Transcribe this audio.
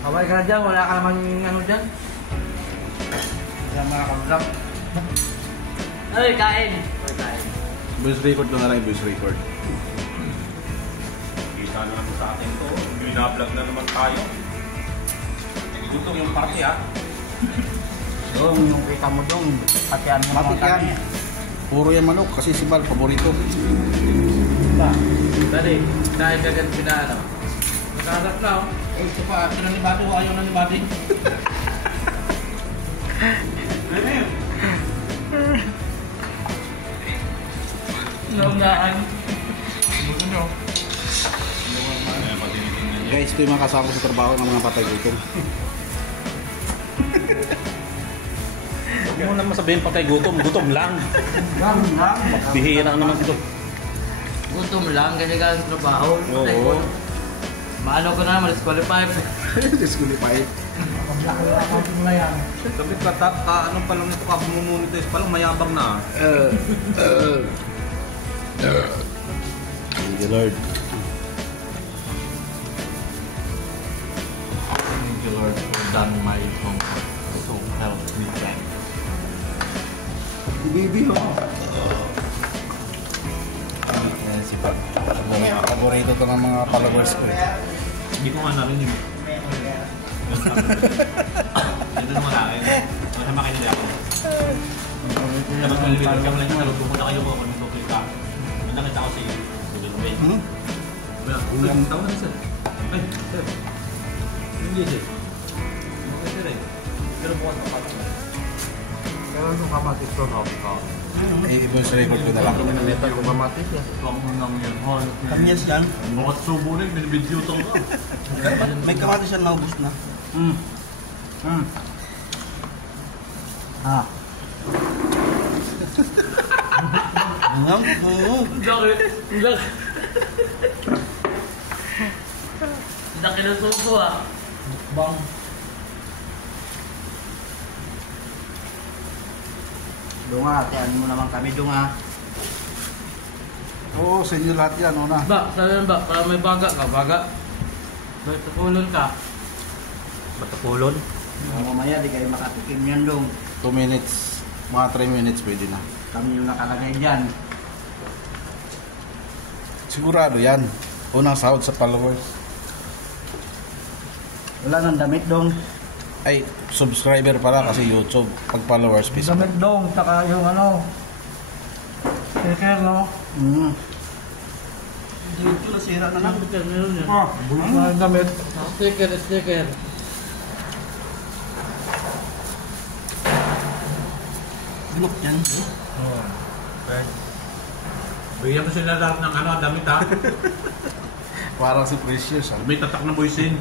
Kaway ka na dyan, wala ka naman ano dyan. Wala mga kamsam. Ay, kain! Ay, kain. Voice record ko na lang yung voice record. Kita na naman sa atin to. Binablog na naman tayo. Gusto yung party ha. Yung kita mo dong, patian mo Matik yan. Puro yung manok kasi si Bal, paborito. Dali, dahil kagad pinaano. Nakasap na oh. Eh, ito pa, ito na ni Bado, ayaw na ni Bado. Ano yun? Naungaan. Gusto nyo? Guys, ito yung mga kasama ko sa trabaho ng mga patay gutom. Huwag mo naman sabihin patay gutom. Gutom lang. Lang. Bihira naman ito. Gutom lang, kasi ka ang trabaho. Oo. Maano ko na, ma-disqualify. Disqualified. Sabi ka, ano pa lang ito ka bumumunitis pa lang mayabang na. Thank you, Lord. Thank you, Lord, for done my homework. So help me, God. Baby, oh. Yan si Pag. Paborito to ng mga followers ko eh. Hindi ko nga narinig. Ito naman akin. Masama kayo nila ako. Dapat malibig ka pala yung nalog. Pupunta kayo ko kung nagtupil ka. Nakita ko si Google Pay. Ilang taon na sir? Ay, sir. Hindi sir. Okay sir eh. Pero bukas na pala. Pero nung kamatis to, no? I-voice record ko na lang. Nalitan ko kamatis eh. Huwag mo nang yun. Kanyas yan. Bukat subo na yung binibidyo ito ko. May kamatis yan naubos na. Ah. Laki. Laki ng suso ah. Bang. Dunga, tiyan mo naman kami dunga. Oo, sa inyo lahat yan, una. Ba, saan ba? Para may baga ka, baga. May tukulon ka. Batapulon? Mamaya di kayo makatikim yan dong. 2 minutes, mga 3 minutes pwede na. Kami yung nakalagay dyan. Sigurado yan. Unang sahod sa followers. Wala nang damit dong. Ay, subscriber pala kasi YouTube. Pag followers, Facebook. Damit dong, saka yung ano, sticker no? Dito nasira na lang. Meron yan. Mga damit. Sticker. Binok yan. Okay. Bigyan mo sila lahat ng ano, damit ha. Parang si Precious. May tatak na boysin.